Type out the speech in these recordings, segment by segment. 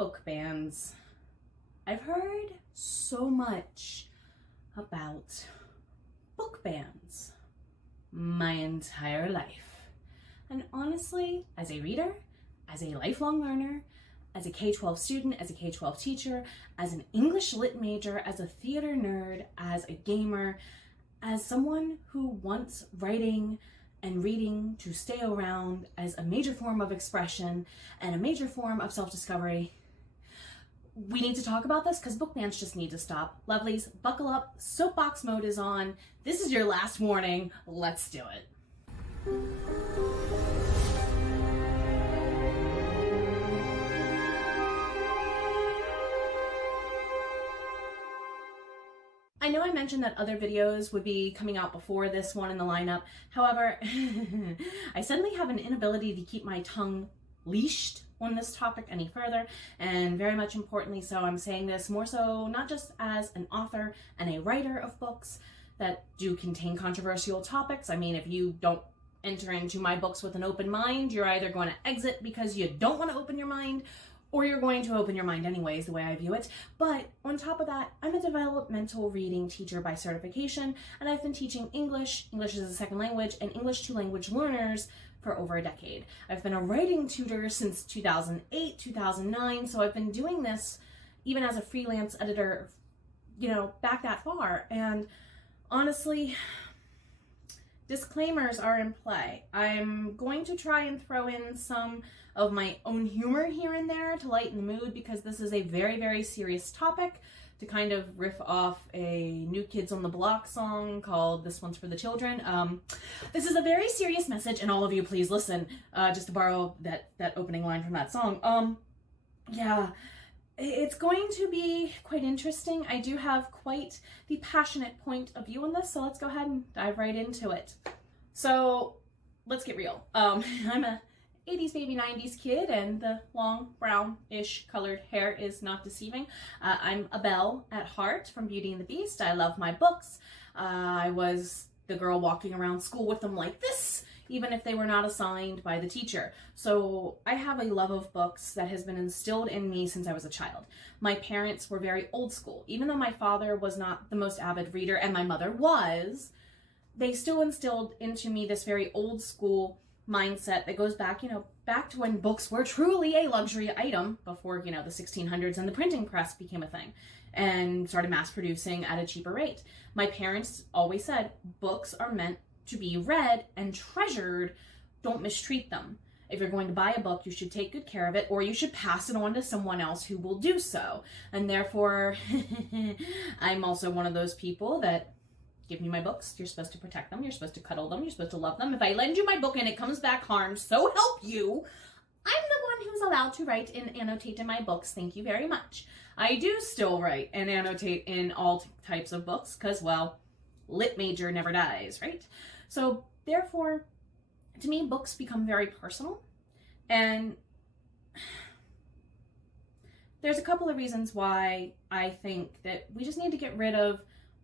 book bans. I've heard so much about book bans my entire life. And honestly, as a reader, as a lifelong learner, as a K-12 student, as a K-12 teacher, as an English lit major, as a theater nerd, as a gamer, as someone who wants writing and reading to stay around as a major form of expression and a major form of self-discovery, we need to talk about this because book bans just need to stop. Lovelies, buckle up, soapbox mode is on. This is your last warning. Let's do it. I know I mentioned that other videos would be coming out before this one in the lineup. However, I suddenly have an inability to keep my tongue leashed on this topic any further, and very much importantly so, I'm saying this more so not just as an author and a writer of books that do contain controversial topics. I mean, if you don't enter into my books with an open mind, you're either going to exit because you don't want to open your mind, or you're going to open your mind anyways, the way I view it. But on top of that, I'm a developmental reading teacher by certification, and I've been teaching English as a second language, and English to language learners for over a decade. I've been a writing tutor since 2008, 2009, so I've been doing this even as a freelance editor, back that far. And honestly, disclaimers are in play. I'm going to try and throw in some of my own humor here and there to lighten the mood, because this is a very, very serious topic, to kind of riff off a New Kids on the Block song called This One's for the Children. This is a very serious message, and all of you please listen, just to borrow that opening line from that song. Yeah, it's going to be quite interesting. I do have quite the passionate point of view on this, so let's go ahead and dive right into it. So let's get real. I'm a 80s baby 90s kid, and the long brownish colored hair is not deceiving. I'm a belle at heart from Beauty and the Beast. I love my books. I was the girl walking around school with them like this, even if they were not assigned by the teacher. So I have a love of books that has been instilled in me since I was a child. My parents were very old school. Even though my father was not the most avid reader and my mother was, they still instilled into me this very old school mindset that goes back, back to when books were truly a luxury item before, the 1600s and the printing press became a thing and started mass producing at a cheaper rate. My parents always said books are meant to be read and treasured. Don't mistreat them. If you're going to buy a book, you should take good care of it, or you should pass it on to someone else who will do so. And therefore, I'm also one of those people that give me my books. You're supposed to protect them. You're supposed to cuddle them. You're supposed to love them. If I lend you my book and it comes back harmed, so help you, I'm the one who's allowed to write and annotate in my books. Thank you very much. I do still write and annotate in all types of books because, well, lit major never dies, right? So therefore, to me, books become very personal. And there's a couple of reasons why I think that we just need to get rid of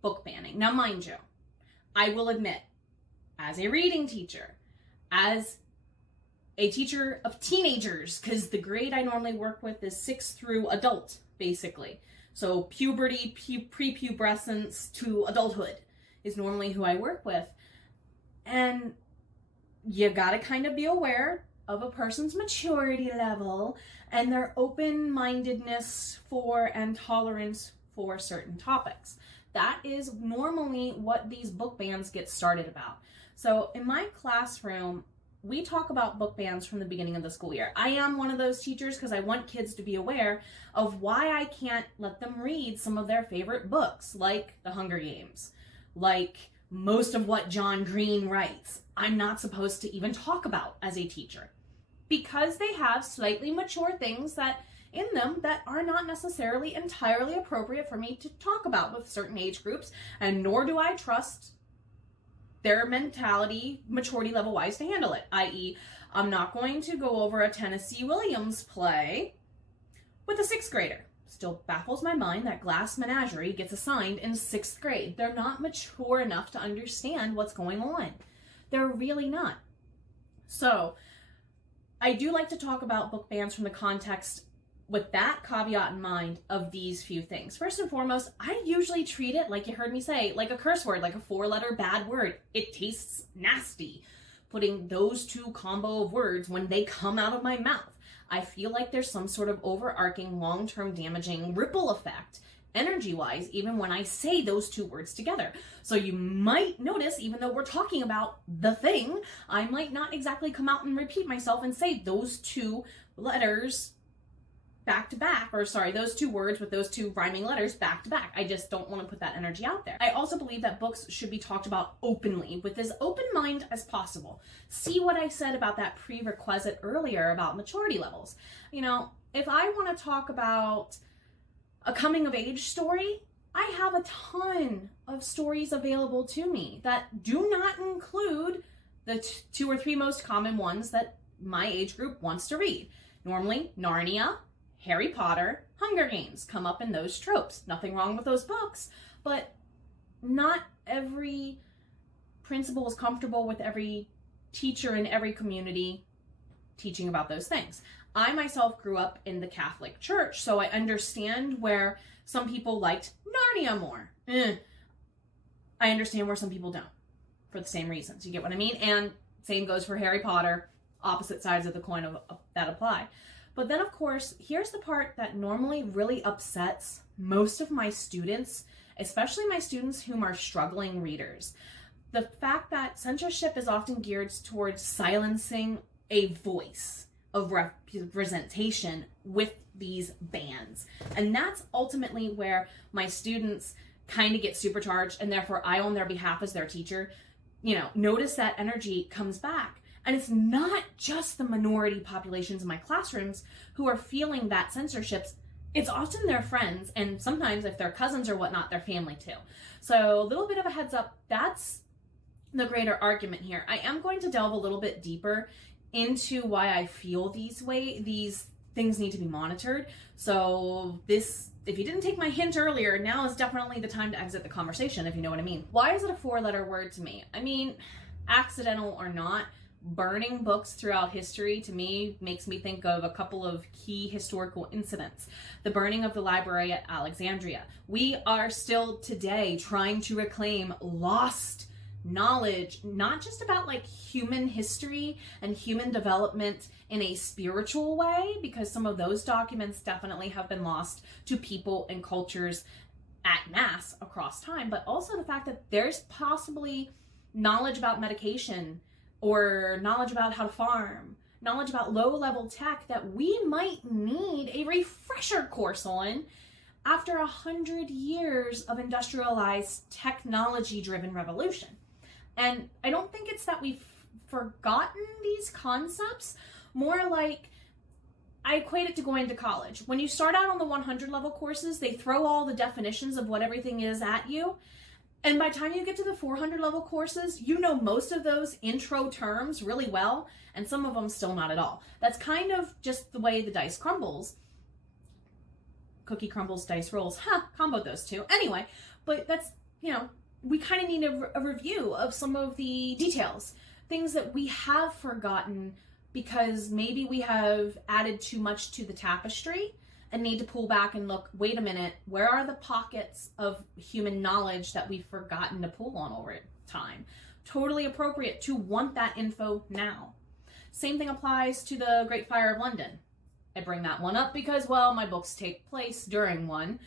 book banning. Now, mind you, I will admit, as a reading teacher, as a teacher of teenagers, because the grade I normally work with is 6 through adult, basically. So puberty, prepubescence to adulthood is normally who I work with. And you gotta kind of be aware of a person's maturity level and their open-mindedness for and tolerance for certain topics. That is normally what these book bans get started about. So in my classroom, we talk about book bans from the beginning of the school year. I am one of those teachers because I want kids to be aware of why I can't let them read some of their favorite books, like The Hunger Games, like most of what John Green writes. I'm not supposed to even talk about as a teacher because they have slightly mature things that in them that are not necessarily entirely appropriate for me to talk about with certain age groups, and nor do I trust their mentality, maturity level wise, to handle it. I.e., I'm not going to go over a Tennessee Williams play with a 6th grader. Still baffles my mind that Glass Menagerie gets assigned in 6th grade. They're not mature enough to understand what's going on. They're really not. So I do like to talk about book bans from the context with that caveat in mind of these few things. First and foremost, I usually treat it, like you heard me say, like a curse word, like a 4-letter bad word. It tastes nasty. Putting those two combo of words when they come out of my mouth, I feel like there's some sort of overarching, long-term damaging ripple effect, energy-wise, even when I say those two words together. So you might notice, even though we're talking about the thing, I might not exactly come out and repeat myself and say those two letters back to back, or sorry, those two words with those two rhyming letters back to back. I just don't want to put that energy out there. I also believe that books should be talked about openly, with as open mind as possible. See what I said about that prerequisite earlier about maturity levels. You know, if I want to talk about a coming of age story, I have a ton of stories available to me that do not include the 2 or 3 most common ones that my age group wants to read. Normally, Narnia, Harry Potter, Hunger Games come up in those tropes. Nothing wrong with those books, but not every principal is comfortable with every teacher in every community teaching about those things. I myself grew up in the Catholic Church, so I understand where some people liked Narnia more. I understand where some people don't, for the same reasons. You get what I mean? And same goes for Harry Potter. Opposite sides of the coin that apply. But then, of course, here's the part that normally really upsets most of my students, especially my students whom are struggling readers. The fact that censorship is often geared towards silencing a voice of representation with these bans. And that's ultimately where my students kind of get supercharged, and therefore I, on their behalf as their teacher, notice that energy comes back. And it's not just the minority populations in my classrooms who are feeling that censorships. It's often their friends, and sometimes if they're cousins or whatnot, their family too. So a little bit of a heads up, that's the greater argument here. I am going to delve a little bit deeper into why I feel these things need to be monitored. So if you didn't take my hint earlier, now is definitely the time to exit the conversation, if you know what I mean. Why is it a 4-letter word to me? I mean, accidental or not, burning books throughout history to me makes me think of a couple of key historical incidents. The burning of the library at Alexandria. We are still today trying to reclaim lost knowledge, not just about like human history and human development in a spiritual way, because some of those documents definitely have been lost to people and cultures at mass across time, but also the fact that there's possibly knowledge about medication or knowledge about how to farm, knowledge about low-level tech that we might need a refresher course on after 100 years of industrialized, technology-driven revolution. And I don't think it's that we've forgotten these concepts, more like I equate it to going to college. When you start out on the 100 level courses, they throw all the definitions of what everything is at you. And by the time you get to the 400 level courses, you know most of those intro terms really well, and some of them still not at all. That's kind of just the way the dice crumbles. Cookie crumbles, dice rolls. Combo those two. Anyway, but that's, we kind of need a review of some of the details. Things that we have forgotten because maybe we have added too much to the tapestry and need to pull back and look, wait a minute, where are the pockets of human knowledge that we've forgotten to pull on over time? Totally appropriate to want that info now. Same thing applies to the Great Fire of London. I bring that one up because, well, my books take place during one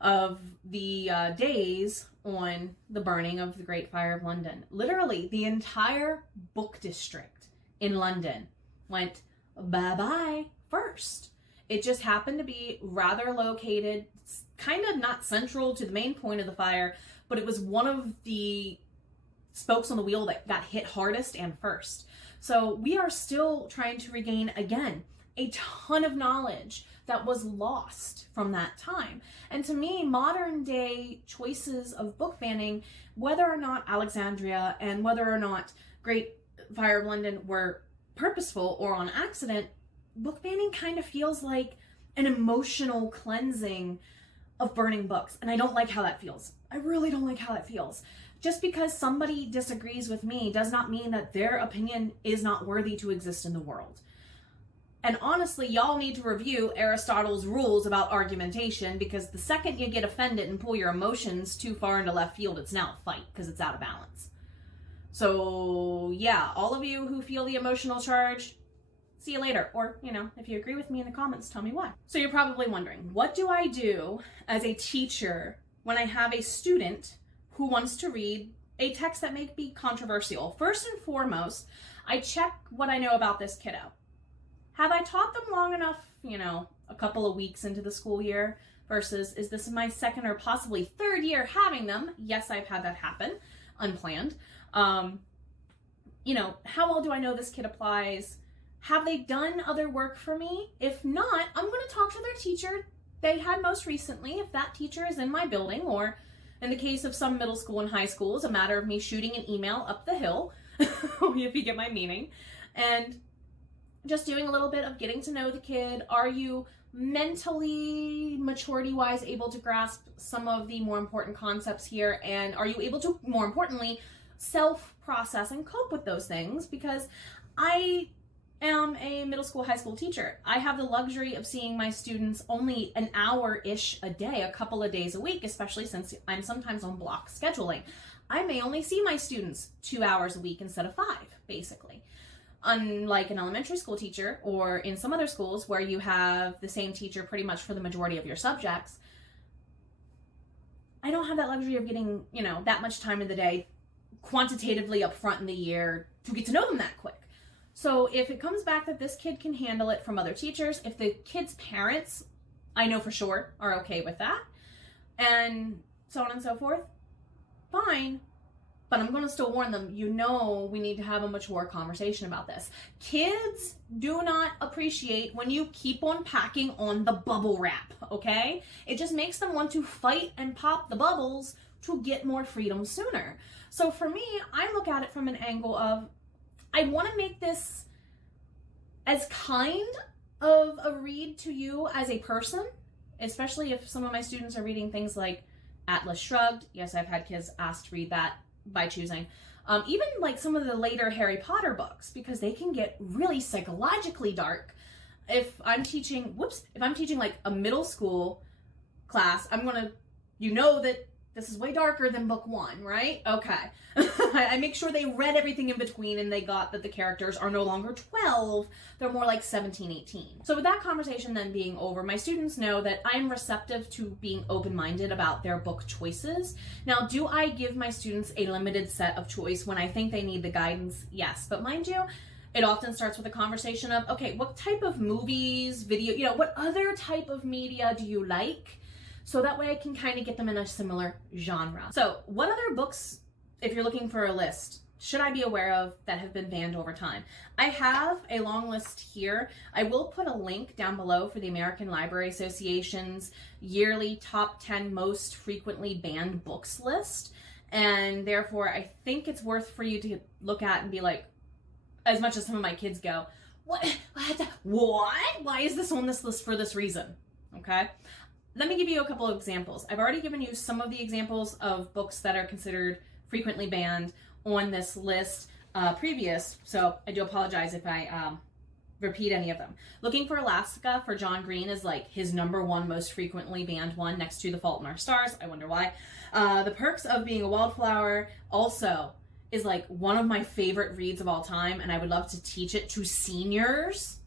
of the days on the burning of the Great Fire of London. Literally, the entire book district in London went bye-bye first. It just happened to be rather located, kind of not central to the main point of the fire, but it was one of the spokes on the wheel that got hit hardest and first. So we are still trying to regain, again, a ton of knowledge that was lost from that time. And to me, modern day choices of book banning, whether or not Alexandria and whether or not Great Fire of London were purposeful or on accident, book banning kind of feels like an emotional cleansing of burning books. And I don't like how that feels. I really don't like how that feels. Just because somebody disagrees with me does not mean that their opinion is not worthy to exist in the world. And honestly, y'all need to review Aristotle's rules about argumentation, because the second you get offended and pull your emotions too far into left field, it's now a fight because it's out of balance. So yeah, all of you who feel the emotional charge, see you later. Or, if you agree with me in the comments, tell me why. So you're probably wondering, what do I do as a teacher when I have a student who wants to read a text that may be controversial? First and foremost, I check what I know about this kiddo. Have I taught them long enough, a couple of weeks into the school year, versus is this my second or possibly third year having them? Yes, I've had that happen, unplanned. How well do I know this kid applies? Have they done other work for me? If not, I'm going to talk to their teacher they had most recently, if that teacher is in my building, or in the case of some middle school and high schools, a matter of me shooting an email up the hill, if you get my meaning, and just doing a little bit of getting to know the kid. Are you mentally, maturity-wise, able to grasp some of the more important concepts here? And are you able to, more importantly, self-process and cope with those things? Because I am a middle school, high school teacher. I have the luxury of seeing my students only an hour-ish a day, a couple of days a week, especially since I'm sometimes on block scheduling. I may only see my students 2 hours a week instead of 5, basically. Unlike an elementary school teacher, or in some other schools where you have the same teacher pretty much for the majority of your subjects, I don't have that luxury of getting, that much time in the day quantitatively up front in the year to get to know them that quick. So if it comes back that this kid can handle it from other teachers, if the kid's parents, I know for sure, are okay with that, and so on and so forth, fine. But I'm going to still warn them, we need to have a mature conversation about this. Kids do not appreciate when you keep on packing on the bubble wrap, okay? It just makes them want to fight and pop the bubbles to get more freedom sooner. So for me, I look at it from an angle of, I want to make this as kind of a read to you as a person, especially if some of my students are reading things like Atlas Shrugged. Yes, I've had kids asked to read that by choosing. Even like some of the later Harry Potter books, because they can get really psychologically dark. If I'm teaching like a middle school class, I'm going to, that this is way darker than book 1, right? Okay. I make sure they read everything in between and they got that the characters are no longer 12. They're more like 17, 18. So with that conversation then being over, my students know that I'm receptive to being open-minded about their book choices. Now, do I give my students a limited set of choice when I think they need the guidance? Yes. But mind you, it often starts with a conversation of, okay, what type of movies, video, what other type of media do you like? So that way I can kind of get them in a similar genre. So what other books, if you're looking for a list, should I be aware of that have been banned over time? I have a long list here. I will put a link down below for the American Library Association's yearly top 10 most frequently banned books list. And therefore, I think it's worth for you to look at and be like, as much as some of my kids go, what? Why is this on this list for this reason? Okay. Let me give you a couple of examples. I've already given you some of the examples of books that are considered frequently banned on this list previous, so I do apologize if I repeat any of them. Looking for Alaska for John Green is like his #1 most frequently banned one, next to The Fault in Our Stars. I wonder why. The Perks of Being a Wildflower also is like one of my favorite reads of all time, and I would love to teach it to seniors,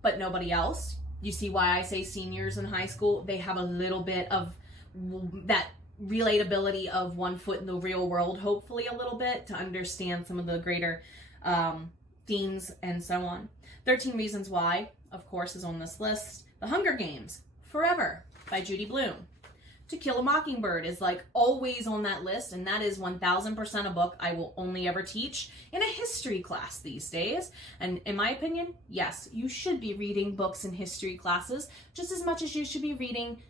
but nobody else. You see why I say seniors in high school? They have a little bit of that relatability of one foot in the real world, hopefully a little bit, to understand some of the greater themes and so on. 13 Reasons Why, of course, is on this list. The Hunger Games, Forever by Judy Blume. To Kill a Mockingbird is like always on that list, and that is 1000% a book I will only ever teach in a history class these days. And in my opinion, yes, you should be reading books in history classes just as much as you should be reading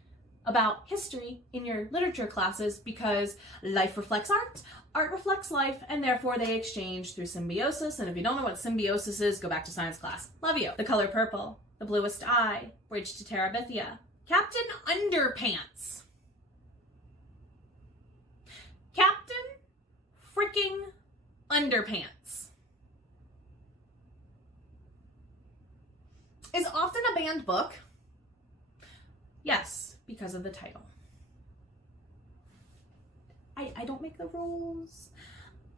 about history in your literature classes, because life reflects art, art reflects life, and therefore they exchange through symbiosis. And if you don't know what symbiosis is, go back to science class. Love you. The Color Purple, The Bluest Eye, Bridge to Terabithia, Captain Underpants. Captain freaking Underpants. is often a banned book. Yes, because of the title. I don't make the rules.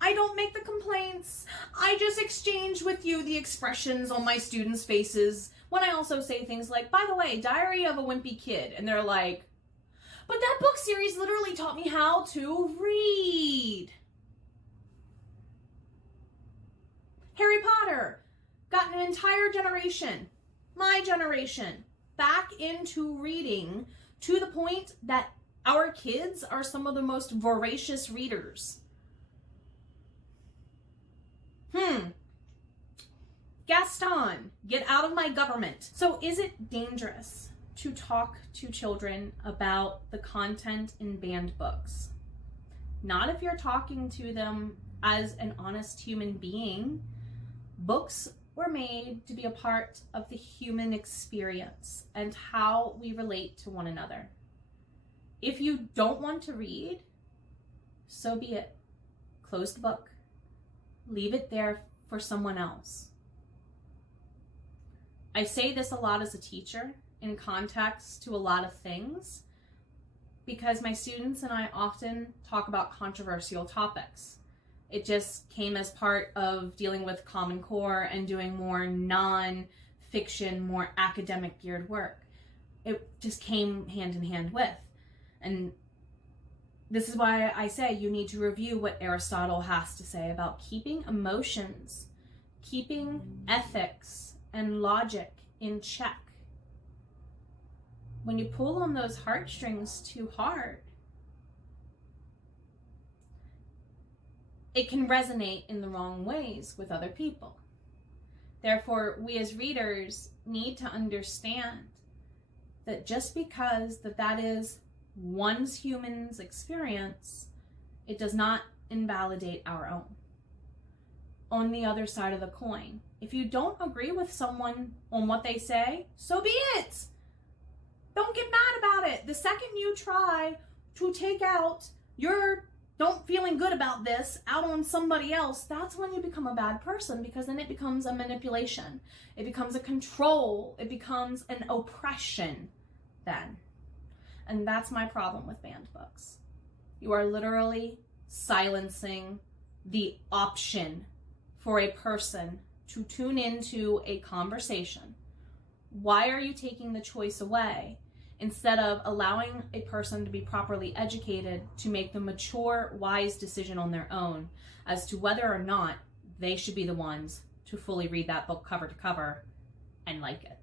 I don't make the complaints. I just exchange with you the expressions on my students' faces when I also say things like, by the way, Diary of a Wimpy Kid. And they're like, but that book series literally taught me how to read. Harry Potter got an entire generation, my generation, back into reading to the point that our kids are some of the most voracious readers. Gaston, get out of my government. So is it dangerous to talk to children about the content in banned books? Not if you're talking to them as an honest human being. Books were made to be a part of the human experience and how we relate to one another. If you don't want to read, so be it. Close the book. Leave it there for someone else. I say this a lot as a teacher in context to a lot of things because my students and I often talk about controversial topics. It just came as part of dealing with Common Core and doing more non-fiction, more academic geared work. It just came hand in hand with. And this is why I say you need to review what Aristotle has to say about keeping emotions, keeping ethics and logic in check. When you pull on those heartstrings too hard, it can resonate in the wrong ways with other people. Therefore, we as readers need to understand that just because that is one human's experience, it does not invalidate our own. On the other side of the coin, if you don't agree with someone on what they say, so be it. Don't get mad about it. The second you try to take out your don't feeling good about this out on somebody else, that's when you become a bad person, because then it becomes a manipulation. It becomes a control. It becomes an oppression then. And that's my problem with banned books. You are literally silencing the option for a person to tune into a conversation. Why are you taking the choice away instead of allowing a person to be properly educated to make the mature, wise decision on their own as to whether or not they should be the ones to fully read that book cover to cover and like it?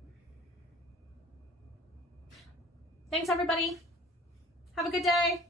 Thanks, everybody. Have a good day.